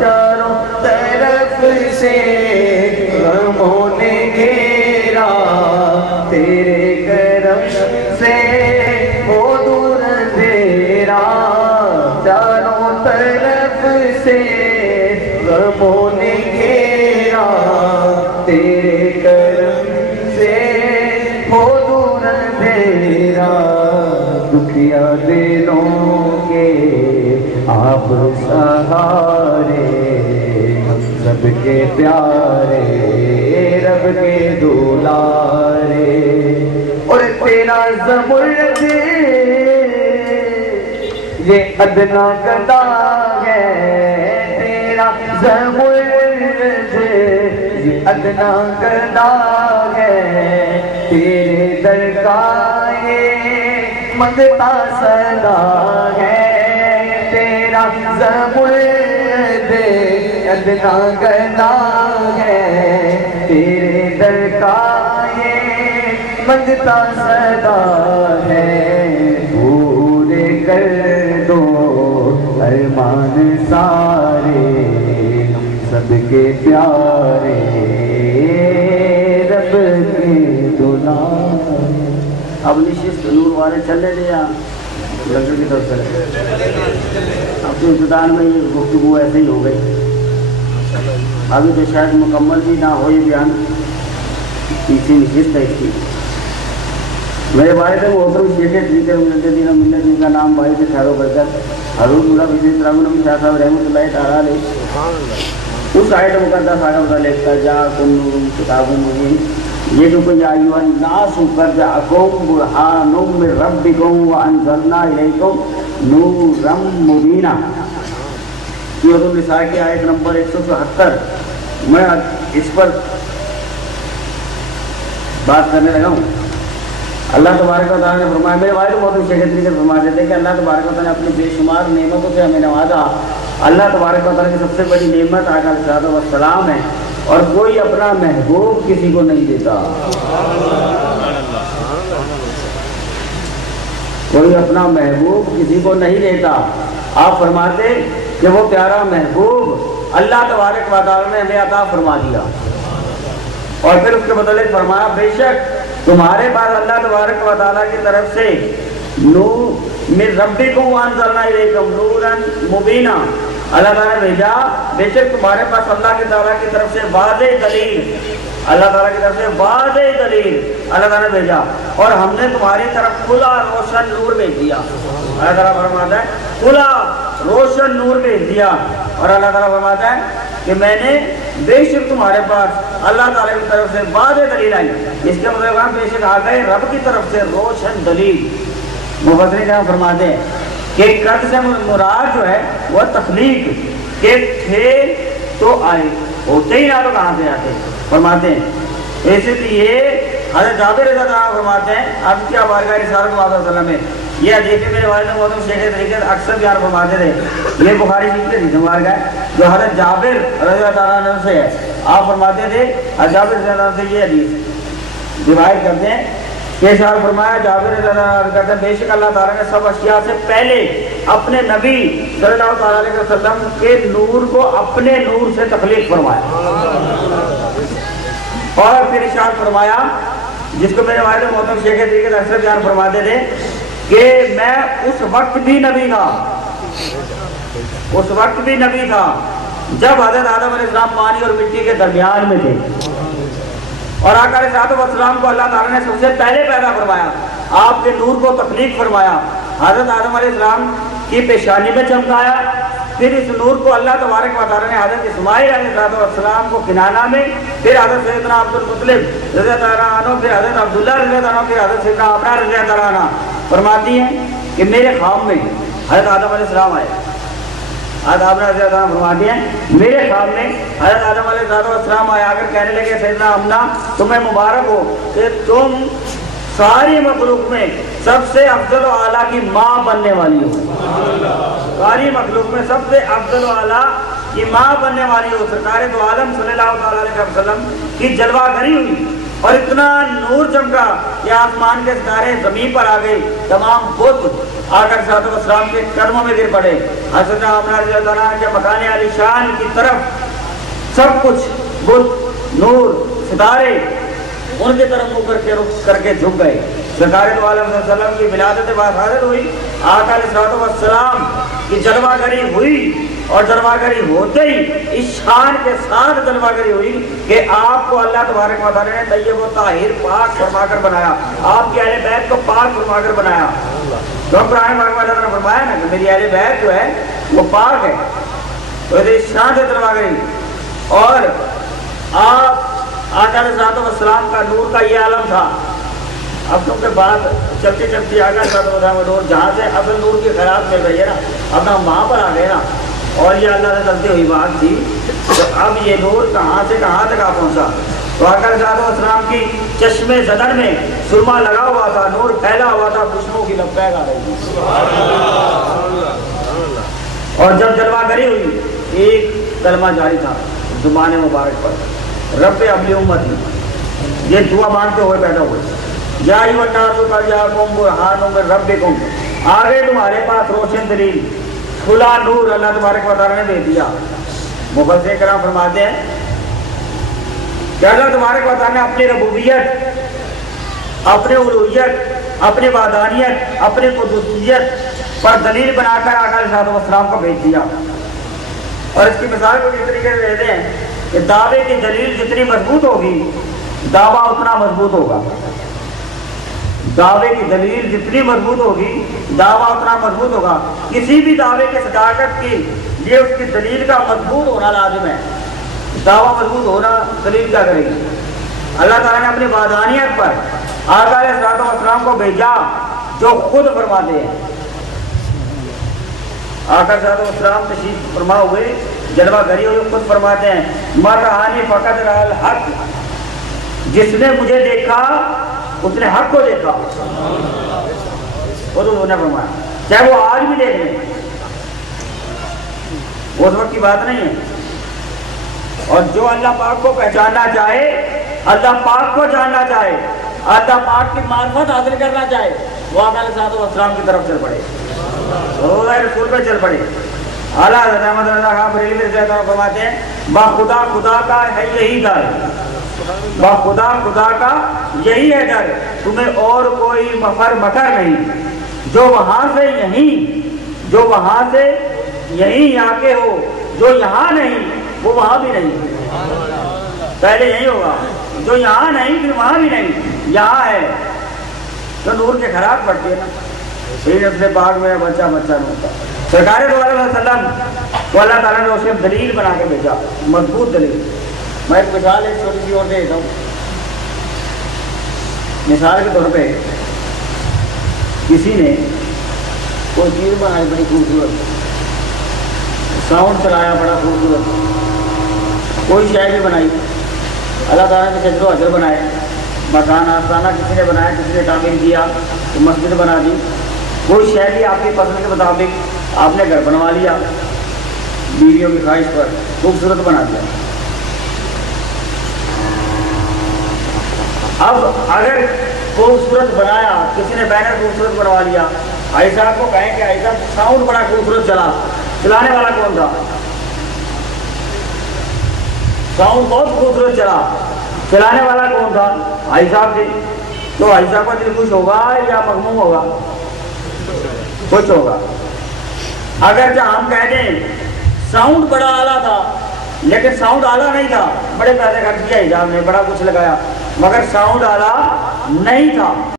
چاروں طرف سے غموں نے گھیرا، تیرے کرم سے ہو دور اندھیرا، چاروں طرف سے غموں نے گھیرا، تیرے کرم سے ہو دور اندھیرا، دکھیا دلوں کے آپ سہارے، ہم سب کے پیارے رب کے دولارے، اور تیرا زمرد یہ ادنا گدا ہے، تیرا زمرد یہ ادنا گدا ہے، تیرے در کا یہ منگتا صدا ہے، تیرا زمرد ادنا گدا ہے، تیرے در کا یہ منگتا صدا ہے، پورے کر دو ارمان سارے، ہم سب کے پیارے رب کے دولارے۔ اب نشست نور والے چلے دیا لنگر کی طرف چلے، اب تو ابتدان میں یہ گفتگو ایسے ہی ہو گئی، ابھی تو شاید مکمل بھی نہ ہو یہ بیان، تیسری نشست ہے اس کی۔ میرے بھائی تھے وہ محترم شیخ ٹریکر مجددین ملت جن کا نام بھائی سے خیر و برکت حضور مولا فیض ترنگ نبی شاہ صاحب رحمۃ اللہ تعالیٰ علیہ، اس آیت مقدس آگا مطلق جاءکم نور کتاب مبین، یہ جو کوئی آئیو الناس قد جاءکم برہان من ربکم وانزلنا الیکم نورا مبینا، یہ سورۃ النساء کی آیت نمبر 177۔ میں اس پر بات کرنے لگا ہوں۔ اللہ تبارک و تعالیٰ نے فرمایا، میرے بھائی تو بہت شیخ طریقے سے فرما دیتے ہیں کہ اللہ تبارک و تعالیٰ نے اپنی بے شمار نعمتوں سے ہمیں نوازا۔ اللہ تبارک و تعالیٰ کی سب سے بڑی نعمت آقا علیہ الصلوۃ والسلام ہے، اور کوئی اپنا محبوب کسی کو نہیں دیتا، کوئی اپنا محبوب کسی کو نہیں دیتا۔ آپ فرماتے کہ وہ پیارا محبوب اللہ تبارک و تعالیٰ نے ہمیں عطا فرما دیا، اور پھر اس کے متعلق فرمایا بے شک تمہارے پاس اللہ تبارک و تعالیٰ کی طرف سے نور من ربکم وانزلنا الیکم نورا مبینا، اللہ تعالیٰ نے بھیجا، بے شک تمہارے پاس اللہ کی تعالیٰ کی طرف سے واضح دلیل، اللہ تعالیٰ کی طرف سے واضح دلیل اللہ تعالیٰ نے بھیجا، اور ہم نے تمہاری طرف کھلا روشن نور بھیج دیا۔ اللہ تعالیٰ فرماتا ہے کھلا روشن نور بھیج دیا، اور اللہ تعالیٰ فرماتا ہے کہ میں نے بے شک تمہارے پاس اللہ تعالیٰ کی طرف سے واضح دلیل آئی، اس کے مطلب بے شک آ گئے رب کی طرف سے روشن دلیل۔ مفسرین کہاں فرماتے ہیں کہ قد سے مراد جو ہے وہ تخلیق، کہ تھے تو آئے، ہوتے ہی نہ تو کہاں سے آتے، فرماتے ہیں ایسے لیے حضرت جابر رضی اللہ عنہ فرماتے ہیں اب کیا بارگاہ رسالت محمد صلی اللہ علیہ وسلم میں یہ حدیث میرے والد محترم شیخ طریقے اکثر بیان فرماتے تھے، یہ بخاری شریف کی حدیث مبارکہ ہے جو حضرت جابر رضی اللہ عنہ سے ہے۔ آپ فرماتے تھے حضرت جابر رضی اللہ عنہ سے یہ حدیث روایت کرتے ہیں کہ ارشاد فرمایا، جابر رضی اللہ عنہ کہتے ہیں بے شک اللہ تعالیٰ نے سب اشیاء سے پہلے اپنے نبی صلی اللہ علیہ وسلم کے نور کو اپنے نور سے تخلیق فرمایا، اور پھر ارشاد فرمایا جس کو میرے والد محترم شیخ طریقے سے اکثر بیان فرماتے تھے کہ میں اس وقت بھی نبی تھا، اس وقت بھی نبی تھا جب حضرت آدم علیہ السلام پانی اور مٹی کے درمیان میں تھے، اور آقا علیہ السلام کو اللہ تعالیٰ نے سب سے پہلے پیدا فرمایا، آپ کے نور کو تخلیق فرمایا، حضرت آدم علیہ السلام کی پیشانی میں چمکایا، پھر اس نور کو اللہ تبارک و تعالیٰ نے حضرت اسماعیل علیہ السلام کو کنانہ میں، پھر حضرت سیدنا عبد المطلب رضی اللہ عنہ، پھر حضرت عبداللہ رضی اللہ عنہ، پھر حضرت سیدنا آمنہ رضی اللہ عنہ فرماتی ہیں کہ میرے خواب میں حضرت آدم علیہ السلام آئے، حضرت آمنہ رضی اللہ عنہ فرماتی ہیں میرے خواب میں حضرت آدم علیہ السلام آئے، آ کر کہنے لگے سیدنا آمنہ تمہیں مبارک ہو کہ تم ساری مخلوق میں سب سے افضل و اعلیٰ کی ماں بننے والی ہو، ساری مخلوق میں سب سے افضل و اعلیٰ کی ماں بننے والی ہو، سرکار دو عالم صلی اللہ علیہ وسلم کی جلوہ گری ہوئی، اور اتنا نور چمکا کہ آسمان کے ستارے زمین پر آ گئی، تمام بت آ کر صلی اللہ علیہ وسلم کے قدموں میں گر پڑے۔ حضرت آمنہ رضی اللہ عنہ کے مکان عالی شان کی طرف سب کچھ بت، نور، ستارے ان کی طرف منہ کر کے جھک گئے۔ سرکار دو عالم صلی اللہ علیہ وسلم کی ولادت باحضرت ہوئی، آقا علیہ السلام کی جلوہ گری ہوئی، اور جلوہ گری ہوتے ہی اس شان کے ساتھ جلوہ گری ہوئی کہ آپ کو اللہ تبارک و تعالی نے طیب و طاہر پاک فرما کر بنایا، آپ کی اہل بیت کو پاک فرما کر بنایا۔ تو قرآن پاک میں نے فرمایا نا کہ میری اہل بیت جو ہے وہ پاک ہے، تو اس شان سے جلوہ گری۔ اور آپ آقا علیہ السلام کا نور کا یہ عالم تھا۔ اب کیونکہ بات چلتی چلتی آگے نور جہاں سے اصل نور کی خیرات مل رہی ہے نا، اب ہم وہاں پر آ گئے نا، اور یہ اللہ سے چلتی ہوئی بات تھی، تو اب یہ نور کہاں سے کہاں تک آ پہنچا۔ تو آقا علیہ السلام کی چشم زدن میں سرما لگا ہوا تھا، نور پھیلا ہوا تھا، خوشبو کی لبیک آ رہی تھی۔ اور جب جلوہ گری ہوئی ایک کلمہ جاری تھا زبان مبارک پر، رب ابلی امتی، یہ دعا مانگتے ہوئے پیدا ہوئے، یا ایھا الناس قد جاءکم برہان من ربکم، آگے تمہارے پاس روشن دلیل کھلا نور اللہ تبارک و تعالی نے دے دیا۔ مفسرین کرام فرماتے ہیں کہ اللہ تبارک و تعالی نے اپنی ربوبیت، اپنے الوہیت، اپنی وحدانیت، اپنی قدوسیت پر دلیل بنا کر آقا علیہ السلام کو بھیج دیا۔ اور اس کی مثال کو اس طریقے سے دیتے ہیں کہ دعوے کی دلیل جتنی مضبوط ہوگی دعویٰ اتنا مضبوط ہوگا، دعوے کی دلیل جتنی مضبوط ہوگی دعویٰ اتنا مضبوط ہوگا۔ کسی بھی دعوے کی صداقت کی لیے اس کی دلیل کا مضبوط ہونا لازم ہے۔ دعویٰ مضبوط ہونا دلیل کیا کرے گی؟ اللہ تعالیٰ نے اپنی وحدانیت پر آقا علیہ السلام کو بھیجا جو خود فرماتے ہیں۔ آقا علیہ السلام تشریف فرما ہوئے، جلوہ گری ہوئے، خود فرماتے ہیں مَن رآنِی فَقَدْ رَأَى الْحَقَّ، جس نے مجھے دیکھا اس نے حق کو دیکھا۔ وہ تو انہوں نے فرمایا، چاہے وہ آج بھی دیکھ لیں، اس وقت کی بات نہیں ہے۔ اور جو اللہ پاک کو پہچاننا چاہے، اللہ پاک کو جاننا چاہے، اللہ پاک کی معرفت حاصل کرنا چاہے، وہ آقا علیہ السلام کی طرف چل پڑے، روضہ رسول پہ چل پڑے۔ اعلیٰ حضرت احمد رضا خان بریلوی رضی اللہ عنہ فرماتے ہیں باخدا خدا کا ہے یہی در، باخدا خدا کا یہی ہے در، تمہیں اور کوئی مفر مکر نہیں، جو وہاں سے یہیں، جو وہاں سے یہیں آ کے ہو، جو یہاں نہیں وہ وہاں بھی نہیں، پہلے یہی ہوگا، جو یہاں نہیں پھر وہاں بھی نہیں، یہاں ہے تو نور کے خراب پڑتی ہے نا، اپنے باغ میں بچہ بچہ نہیں ہوتا۔ سرکار دو علیہ وسلم کو اللہ تعالیٰ نے اسے دلیل بنا کے بھیجا، مضبوط دلیل۔ میں ایک مثال ایک چھوٹی سی اور دے دیتا ہوں۔ مثال کے طور پہ کسی نے کوئی چیز بنائی بڑی خوبصورت، ساؤنڈ چلایا بڑا خوبصورت، کوئی شے بھی بنائی، اللہ تعالیٰ نے شجر و حجر بنائے، مکان آستانہ کسی نے بنایا، کسی نے تعمیر کیا، مسجد بنا دی، کوئی شے بھی آپ کی پسند کے مطابق آپ نے گھر بنوا لیا، بیویوں کی خواہش پر خوبصورت بنا دیا۔ اب اگر خوبصورت بنایا، کسی نے بینر خوبصورت بنوا لیا، بھائی صاحب کو کہیں کہ بھائی صاحب ساؤنڈ بڑا خوبصورت چلا، چلانے والا کون تھا؟ ساؤنڈ بہت خوبصورت چلا، چلانے والا کون تھا؟ بھائی صاحب تھے۔ تو بھائی صاحب کا دل خوش ہوگا یا مغموم ہوگا؟ خوش ہوگا۔ اگر ہم کہہ دیں ساؤنڈ بڑا اعلیٰ تھا لیکن ساؤنڈ اعلیٰ نہیں تھا، بڑے پیسے خرچ کیا حجاب نے، بڑا کچھ لگایا، مگر ساؤنڈ اعلیٰ نہیں تھا،